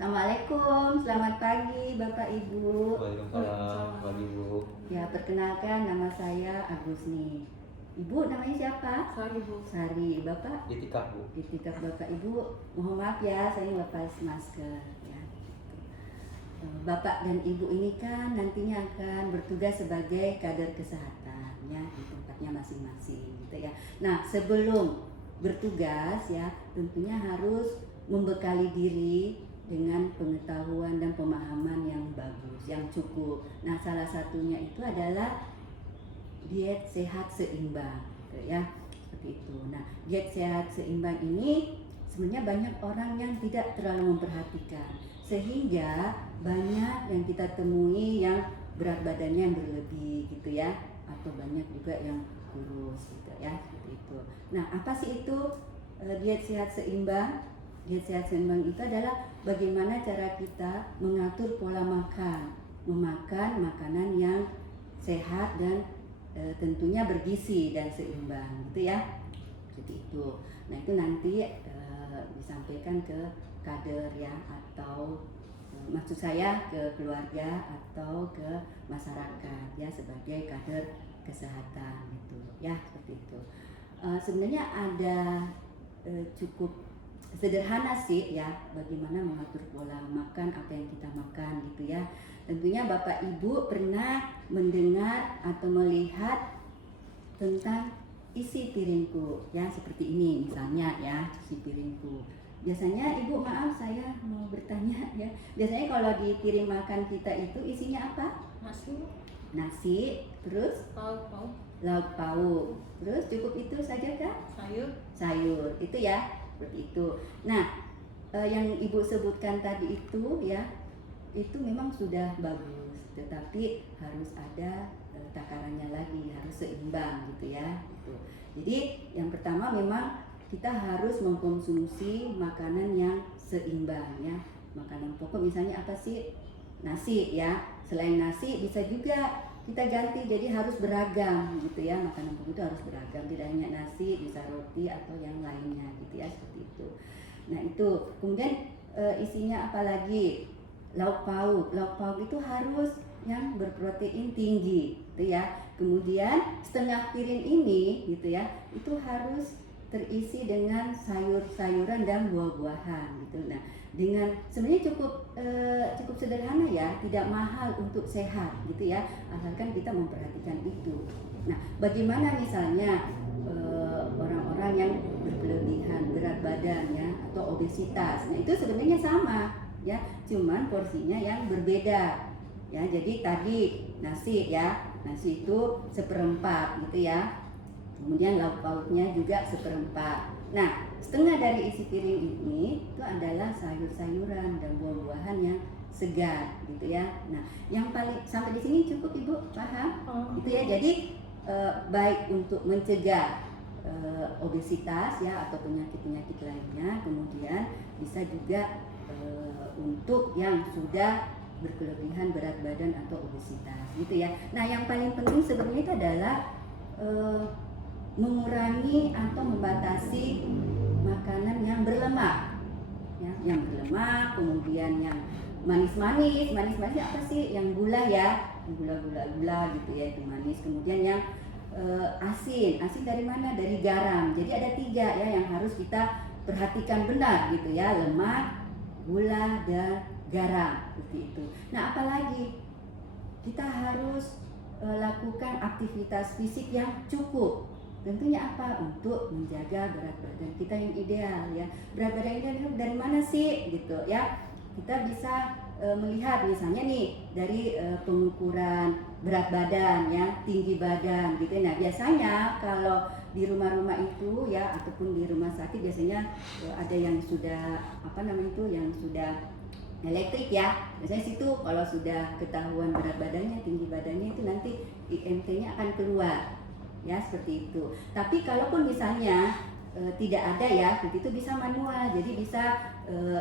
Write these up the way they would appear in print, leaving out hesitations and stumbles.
Assalamualaikum, selamat pagi Bapak Ibu. Waalaikumsalam, pagi Bu. Ya, perkenalkan nama saya Agusni. Ibu namanya siapa? Sari Bu. Sari. Bapak? Itikaf Bu. Itikaf. Bapak Ibu, mohon maaf ya, saya lepas masker ya. Bapak dan Ibu ini kan nantinya akan bertugas sebagai kader kesehatan ya di tempatnya masing-masing gitu ya. Nah, sebelum bertugas ya, tentunya harus membekali diri dengan pengetahuan dan pemahaman yang bagus, yang cukup. Nah, salah satunya itu adalah diet sehat seimbang, gitu ya, seperti itu. Nah, diet sehat seimbang ini sebenarnya banyak orang yang tidak terlalu memperhatikan, sehingga banyak yang kita temui yang berat badannya yang berlebih, gitu ya, atau banyak juga yang kurus, gitu ya, seperti itu. Nah, apa sih itu diet sehat seimbang? Diet sehat seimbang itu adalah bagaimana cara kita mengatur pola makan, memakan makanan yang sehat dan tentunya bergizi dan seimbang, gitu ya, seperti itu. Nah, itu nanti disampaikan ke kader ya, atau maksud saya ke keluarga atau ke masyarakat ya, sebagai kader kesehatan gitu ya, seperti itu. Sebenarnya ada cukup sederhana sih ya, bagaimana mengatur pola makan, apa yang kita makan gitu ya. Tentunya Bapak Ibu pernah mendengar atau melihat tentang isi piringku ya, seperti ini misalnya ya, isi piringku. Biasanya Ibu, maaf saya mau bertanya ya, biasanya kalau di piring makan kita itu isinya apa? Nasi, terus lauk pauk, terus cukup itu saja kah? Sayur, itu ya, seperti itu. Nah, yang Ibu sebutkan tadi itu ya, itu memang sudah bagus, tetapi harus ada takarannya lagi, harus seimbang gitu ya. Gitu. Jadi yang pertama memang kita harus mengkonsumsi makanan yang seimbang ya. Makanan pokok misalnya apa sih? Nasi ya. Selain nasi bisa juga kita ganti, jadi harus beragam gitu ya. Makanan pokok itu harus beragam, tidak hanya nasi, bisa roti atau yang lainnya gitu ya, seperti itu. Nah, itu kemudian isinya apa lagi? Lauk pauk. Lauk pauk itu harus yang berprotein tinggi gitu ya. Kemudian setengah piring ini gitu ya, itu harus terisi dengan sayur-sayuran dan buah-buahan gitu. Nah, dengan sebenarnya cukup sederhana ya, tidak mahal untuk sehat gitu ya, asalkan kita memperhatikan itu. Nah, bagaimana misalnya orang-orang yang berkelebihan berat badan ya, atau obesitas? Nah, itu sebenarnya sama ya, cuman porsinya yang berbeda ya. Jadi tadi nasi ya, nasi itu seperempat gitu ya, kemudian lauk pauknya juga seperempat. Nah, setengah dari isi piring ini itu adalah sayur-sayuran dan buah-buahan yang segar gitu ya. Nah, yang paling sampai di sini cukup Ibu paham? Itu ya. Jadi baik untuk mencegah obesitas ya, atau penyakit-penyakit lainnya, kemudian bisa juga untuk yang sudah berkelebihan berat badan atau obesitas gitu ya. Nah, yang paling penting sebenarnya itu adalah mengurangi atau membatasi makanan yang berlemak ya, yang berlemak, kemudian yang manis-manis apa sih? Yang gula ya, gula gitu ya, itu manis. Kemudian yang asin dari mana? Dari garam. Jadi ada 3 ya yang harus kita perhatikan benar gitu ya, lemak, gula, dan garam seperti itu. Nah, apalagi kita harus lakukan aktivitas fisik yang cukup. Tentunya apa? Untuk menjaga berat badan kita yang ideal ya. Berat badan ideal dari mana sih gitu ya? Kita bisa melihat misalnya nih dari pengukuran berat badan ya, tinggi badan gitu. Nah, biasanya kalau di rumah-rumah itu ya, ataupun di rumah sakit biasanya ada yang sudah yang sudah elektrik ya. Biasanya situ kalau sudah ketahuan berat badannya, tinggi badannya, itu nanti IMT-nya akan keluar. Ya, seperti itu. Tapi kalaupun misalnya tidak ada ya, itu bisa manual. Jadi bisa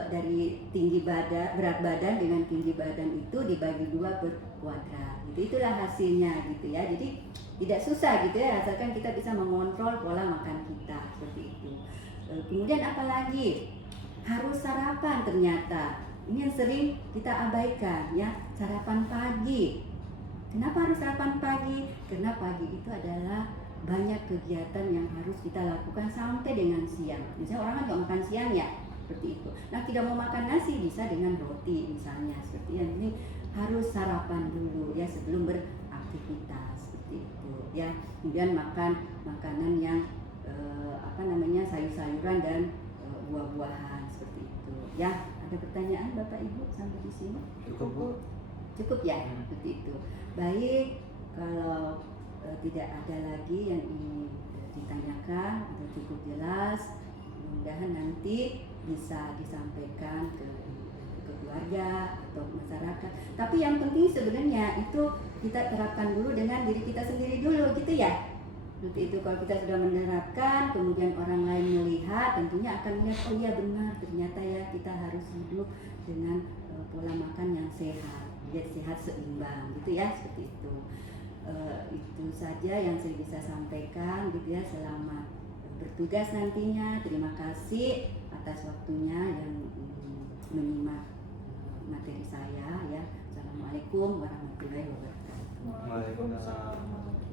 dari tinggi badan, berat badan dengan tinggi badan itu dibagi 2 per kuadrat. Gitu. Itulah hasilnya gitu ya. Jadi tidak susah gitu ya, asalkan kita bisa mengontrol pola makan kita seperti itu. Kemudian apalagi? Harus sarapan ternyata. ini yang sering kita abaikan ya, sarapan pagi. Kenapa harus sarapan pagi? Karena pagi itu adalah banyak kegiatan yang harus kita lakukan sampai dengan siang. Misalnya orang kan nggak makan siang ya, seperti itu. Nah, tidak mau makan nasi bisa dengan roti misalnya, seperti yang ini harus sarapan dulu ya sebelum beraktivitas, seperti itu ya. Kemudian makan makanan yang sayur-sayuran dan buah-buahan, seperti itu ya. Ada pertanyaan Bapak Ibu sampai di sini? Cukup Bu. Cukup ya, seperti itu. Baik, kalau tidak ada lagi yang ingin ditanyakan atau cukup jelas, mudah-mudahan nanti bisa disampaikan ke keluarga atau masyarakat. Tapi yang penting sebenarnya itu kita terapkan dulu dengan diri kita sendiri dulu, gitu ya. Seperti itu, kalau kita sudah menerapkan, kemudian orang lain melihat, tentunya akan melihat, oh iya benar, ternyata ya kita harus hidup dengan pola makan yang sehat, ya sehat seimbang, gitu ya, seperti itu. Itu saja yang saya bisa sampaikan, gitu ya, selamat bertugas nantinya. Terima kasih atas waktunya yang menyimak materi saya ya. Assalamualaikum warahmatullahi wabarakatuh. Waalaikumsalam.